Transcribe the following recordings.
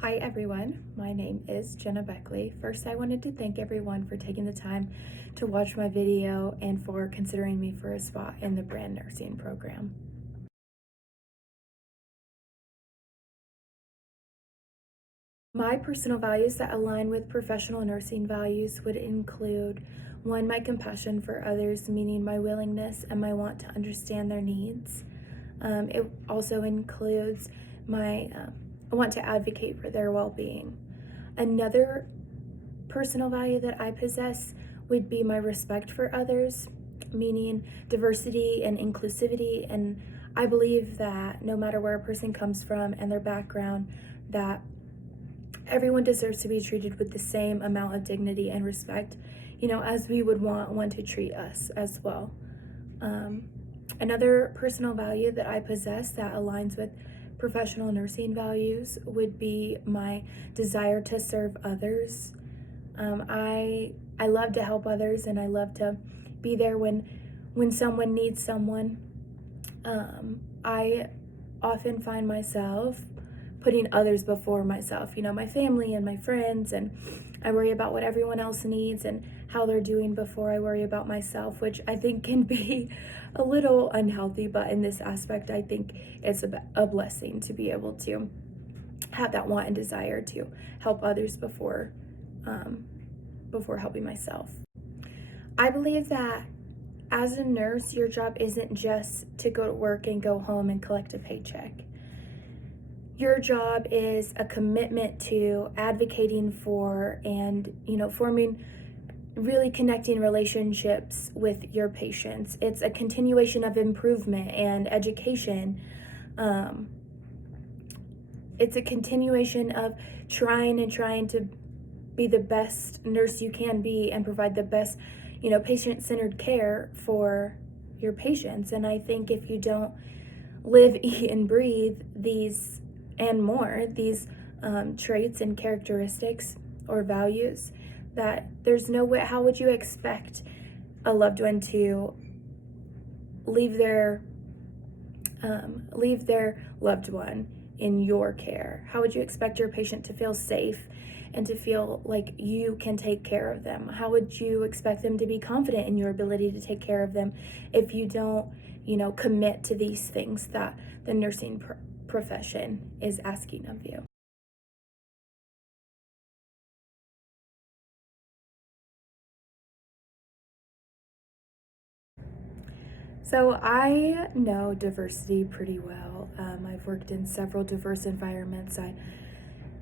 Hi everyone, my name is Jenna Beckley. First, I wanted to thank everyone for taking the time to watch my video and for considering me for a spot in the brand nursing program. My personal values that align with professional nursing values would include one, my compassion for others, meaning my willingness and my want to understand their needs. It also includes my I want to advocate for their well-being. Another personal value that I possess would be my respect for others, meaning diversity and inclusivity. And I believe that no matter where a person comes from and their background, that everyone deserves to be treated with the same amount of dignity and respect, as we would want one to treat us as well. Another personal value that I possess that aligns with professional nursing values would be my desire to serve others. I love to help others, and I love to be there when someone needs someone. I often find myself putting others before myself, my family and my friends, and I worry about what everyone else needs and how they're doing before I worry about myself, which I think can be a little unhealthy, but in this aspect, I think it's a blessing to be able to have that want and desire to help others before helping myself. I believe that as a nurse, your job isn't just to go to work and go home and collect a paycheck. Your job is a commitment to advocating for and, forming really connecting relationships with your patients. It's a continuation of improvement and education. It's a continuation of trying to be the best nurse you can be and provide the best, patient-centered care for your patients. And I think if you don't live, eat, and breathe these and more, these traits and characteristics or values, that there's no way, how would you expect a loved one to leave their loved one in your care? How would you expect your patient to feel safe and to feel like you can take care of them? How would you expect them to be confident in your ability to take care of them if you don't, commit to these things that the nursing profession is asking of you? So I know diversity pretty well. I've worked in several diverse environments. I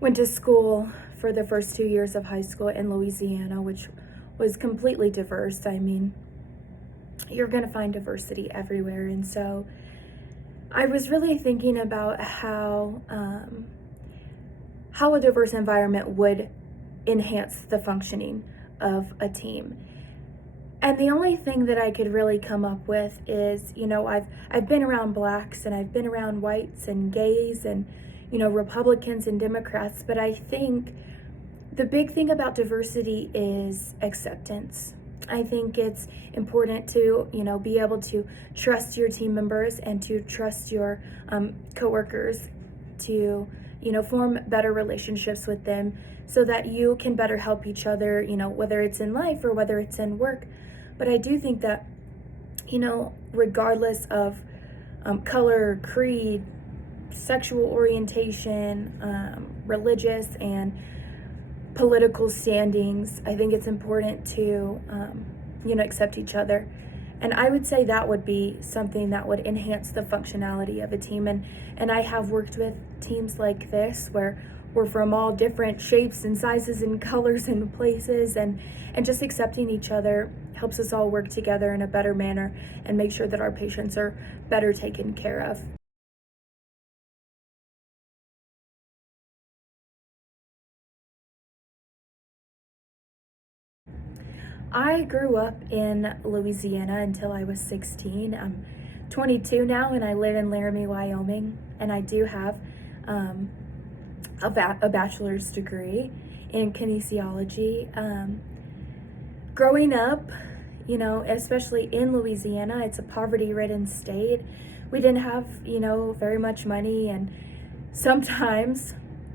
went to school for the first 2 years of high school in Louisiana, which was completely diverse. I mean, you're going to find diversity everywhere. And so I was really thinking about how a diverse environment would enhance the functioning of a team. And the only thing that I could really come up with is, I've been around blacks and I've been around whites and gays and, Republicans and Democrats, but I think the big thing about diversity is acceptance. I think it's important to, be able to trust your team members and to trust your coworkers to, form better relationships with them so that you can better help each other, whether it's in life or whether it's in work. But I do think that, regardless of color, creed, sexual orientation, religious and political standings, I think it's important to, accept each other. And I would say that would be something that would enhance the functionality of a team. And I have worked with teams like this where we're from all different shapes and sizes and colors and places, and just accepting each other helps us all work together in a better manner and make sure that our patients are better taken care of. I grew up in Louisiana until I was 16. I'm 22 now, and I live in Laramie, Wyoming, and I do have a bachelor's degree in kinesiology. Growing up, especially in Louisiana, it's a poverty-ridden state. We didn't have, very much money, and sometimes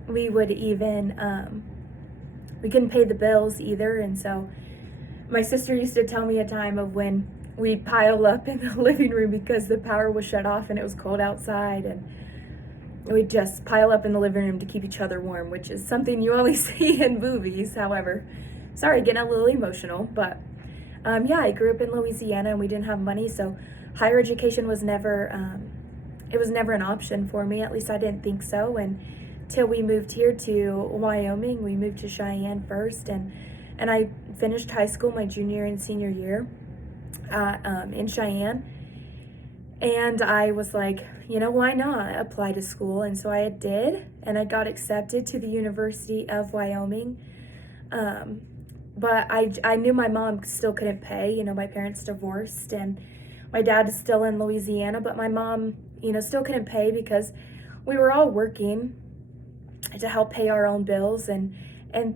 we would even, we couldn't pay the bills either. And so my sister used to tell me a time of when we'd pile up in the living room because the power was shut off and it was cold outside, and we'd just pile up in the living room to keep each other warm, which is something you only see in movies. However, sorry, getting a little emotional, but yeah, I grew up in Louisiana and we didn't have money, so higher education was never, it was never an option for me. At least I didn't think so. And till we moved here to Wyoming, we moved to Cheyenne first, and I finished high school my junior and senior year in Cheyenne. And I was like, why not apply to school? And so I did, and I got accepted to the University of Wyoming. But I knew my mom still couldn't pay. My parents divorced, and my dad is still in Louisiana, but my mom, still couldn't pay because we were all working to help pay our own bills and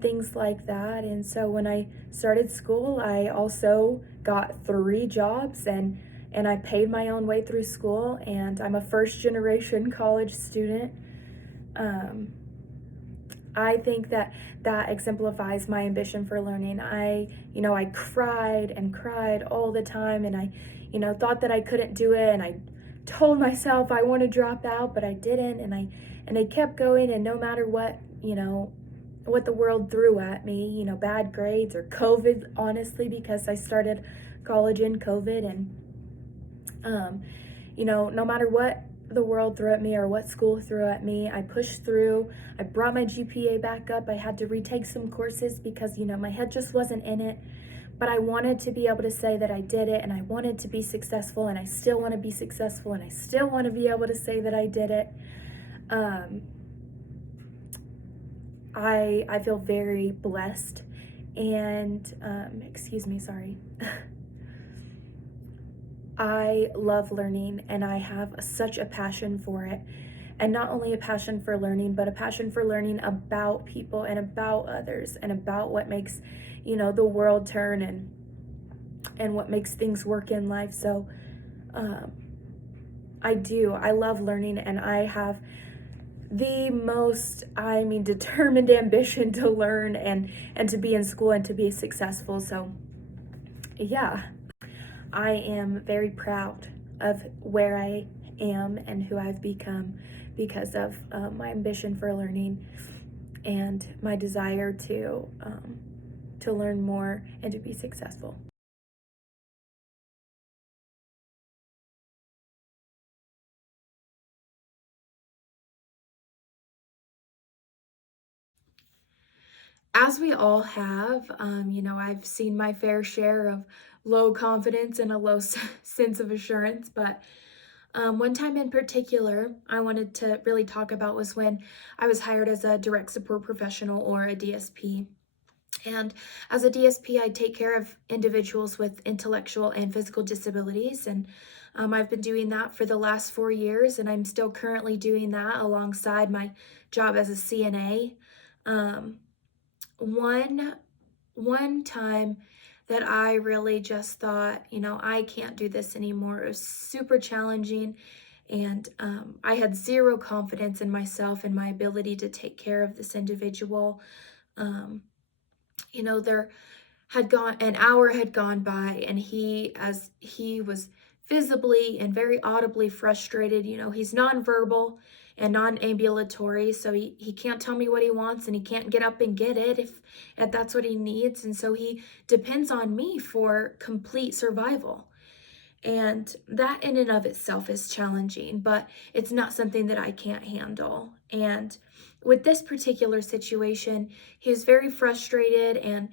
things like that. And so when I started school, I also got 3 jobs, and I paid my own way through school, and I'm a first generation college student. I think that exemplifies my ambition for learning. I cried and cried all the time, and I, thought that I couldn't do it, and I told myself I want to drop out, but I didn't, and I kept going, and no matter what, what the world threw at me, bad grades or COVID, honestly, because I started college in COVID, and no matter what the world threw at me or what school threw at me, I pushed through. I brought my GPA back up. I had to retake some courses because, my head just wasn't in it. But I wanted to be able to say that I did it, and I wanted to be successful, and I still want to be successful, and I still want to be able to say that I did it. I feel very blessed, and excuse me, sorry. I love learning, and I have such a passion for it. And not only a passion for learning, but a passion for learning about people and about others and about what makes, the world turn and what makes things work in life. So I love learning, and I have the most, determined ambition to learn and to be in school and to be successful. So yeah. I am very proud of where I am and who I've become because of my ambition for learning and my desire to learn more and to be successful. As we all have, I've seen my fair share of low confidence and a low sense of assurance, but one time in particular I wanted to really talk about was when I was hired as a direct support professional, or a DSP. And as a DSP, I take care of individuals with intellectual and physical disabilities. And I've been doing that for the last 4 years, and I'm still currently doing that alongside my job as a CNA. Um, one one time that I really just thought, I can't do this anymore. It was super challenging, and I had zero confidence in myself and my ability to take care of this individual. Um, there had gone an hour had gone by, and as he was visibly and very audibly frustrated. He's nonverbal and non-ambulatory, so he can't tell me what he wants, and he can't get up and get it if that's what he needs, and so he depends on me for complete survival. And that in and of itself is challenging, but it's not something that I can't handle. And with this particular situation, he was very frustrated, and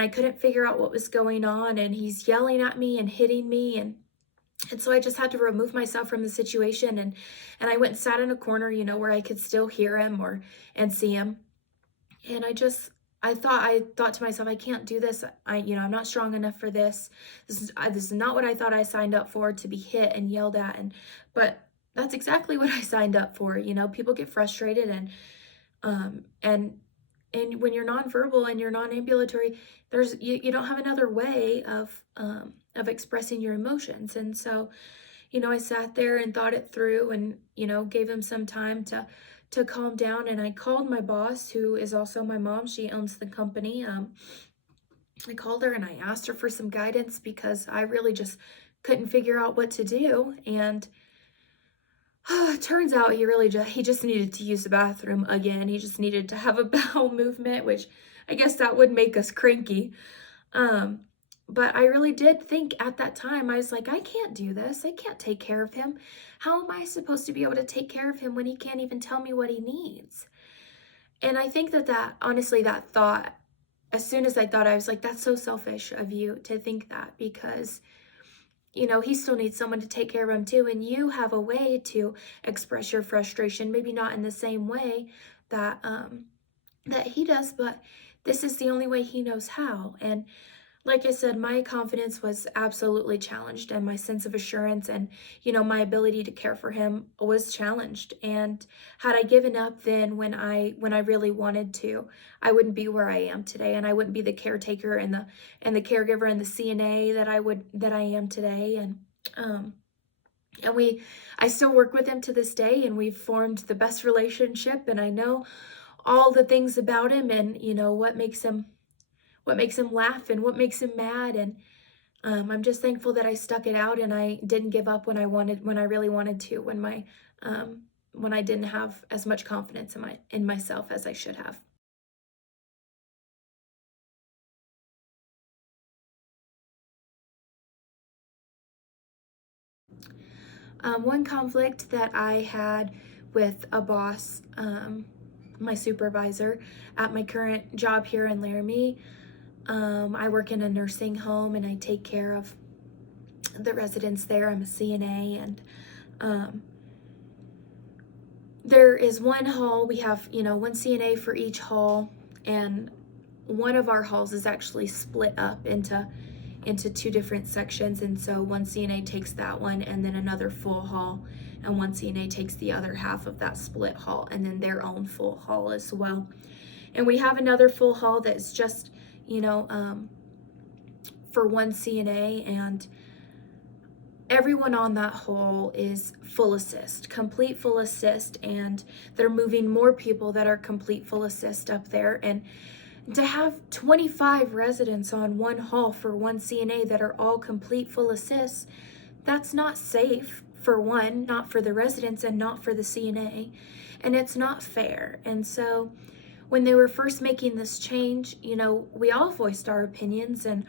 I couldn't figure out what was going on, and he's yelling at me and hitting me, and so I just had to remove myself from the situation, and I went and sat in a corner, where I could still hear him and see him. And I thought to myself, I can't do this. I'm not strong enough for this. This is not what I thought I signed up for, to be hit and yelled at. But that's exactly what I signed up for. People get frustrated, and when you're nonverbal and you're non-ambulatory, you don't have another way of expressing your emotions. And so, I sat there and thought it through, and gave him some time to calm down, and I called my boss, who is also my mom. She owns the company. I called her and I asked her for some guidance because I really just couldn't figure out what to do. And it turns out he just needed to use the bathroom again. He just needed to have a bowel movement, which I guess that would make us cranky. Um, but I really did think at that time, I was like, I can't do this. I can't take care of him. How am I supposed to be able to take care of him when he can't even tell me what he needs? And I think that honestly, that thought, as soon as I thought, I was like, that's so selfish of you to think that, because he still needs someone to take care of him too. And you have a way to express your frustration, maybe not in the same way that that he does, but this is the only way he knows how. And like I said, my confidence was absolutely challenged, and my sense of assurance and, my ability to care for him was challenged. And had I given up then when I really wanted to, I wouldn't be where I am today, and I wouldn't be the caretaker and the caregiver and the CNA that I am today. Um and I still work with him to this day, and we've formed the best relationship, and I know all the things about him, and what makes him laugh and what makes him mad. And I'm just thankful that I stuck it out and I didn't give up when I really wanted to, when I didn't have as much confidence in myself as I should have. One conflict that I had with a boss, my supervisor at my current job here in Laramie. I work in a nursing home and I take care of the residents there. I'm a CNA, and um, there is one hall. We have, one CNA for each hall, and one of our halls is actually split up into two different sections. And so one CNA takes that one, and then another full hall, and one CNA takes the other half of that split hall, and then their own full hall as well. And we have another full hall that's just, for one CNA, and everyone on that hall is full assist, complete full assist, and they're moving more people that are complete full assist up there. And to have 25 residents on one hall for one CNA that are all complete full assist, that's not safe, for one, not for the residents and not for the CNA, and it's not fair. And so when they were first making this change, we all voiced our opinions, and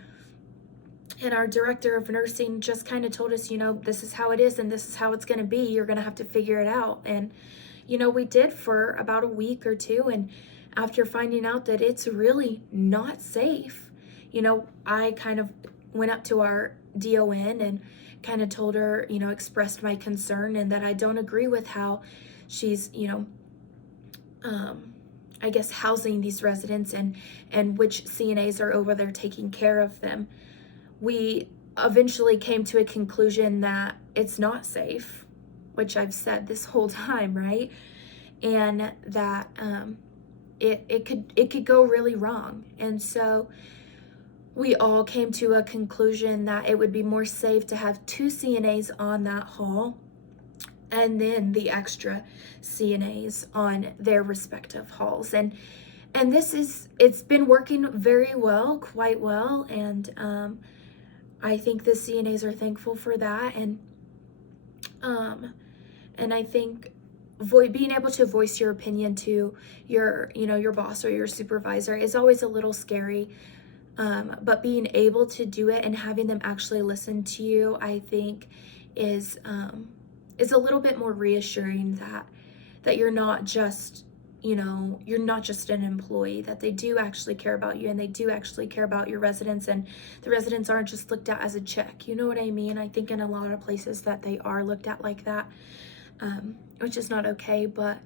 our director of nursing just kind of told us, this is how it is and this is how it's going to be. You're going to have to figure it out. And, we did for about a week or two. And after finding out that it's really not safe, I kind of went up to our DON and kind of told her, expressed my concern and that I don't agree with how she's, I guess, housing these residents and which CNAs are over there taking care of them. We eventually came to a conclusion that it's not safe, which I've said this whole time, right? And that it could go really wrong. And so we all came to a conclusion that it would be more safe to have two CNAs on that hall, and then the extra CNAs on their respective halls. And it's been working very well, quite well. And I think the CNAs are thankful for that. And I think being able to voice your opinion to your boss or your supervisor is always a little scary. But being able to do it and having them actually listen to you, I think is a little bit more reassuring that you're not just an employee, that they do actually care about you and they do actually care about your residents, and the residents aren't just looked at as a check. You know what I mean? I think in a lot of places that they are looked at like that, which is not okay. But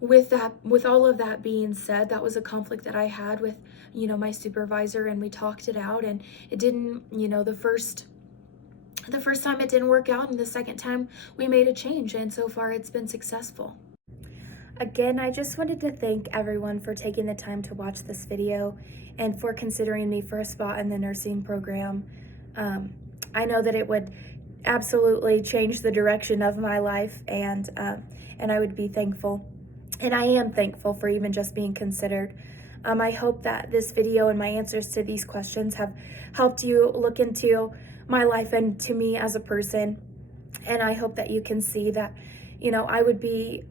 with all of that being said, that was a conflict that I had with, my supervisor, and we talked it out, and it didn't, the first time it didn't work out, and the second time we made a change, and so far it's been successful. Again, I just wanted to thank everyone for taking the time to watch this video and for considering me for a spot in the nursing program. I know that it would absolutely change the direction of my life, and I would be thankful. And I am thankful for even just being considered. I hope that this video and my answers to these questions have helped you look into my life and to me as a person. And I hope that you can see that, I would be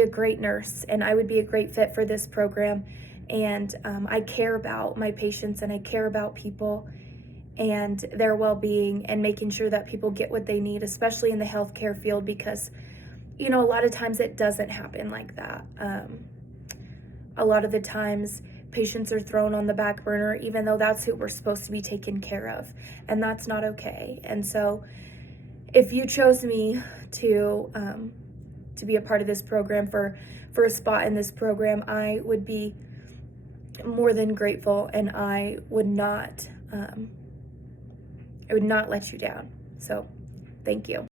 a great nurse, and I would be a great fit for this program. And I care about my patients, and I care about people and their well-being, and making sure that people get what they need, especially in the healthcare field, because a lot of times it doesn't happen like that. A lot of the times patients are thrown on the back burner, even though that's who we're supposed to be taken care of, and that's not okay. And so if you chose me to be a part of this program, for a spot in this program, I would be more than grateful, and I would not let you down. So thank you.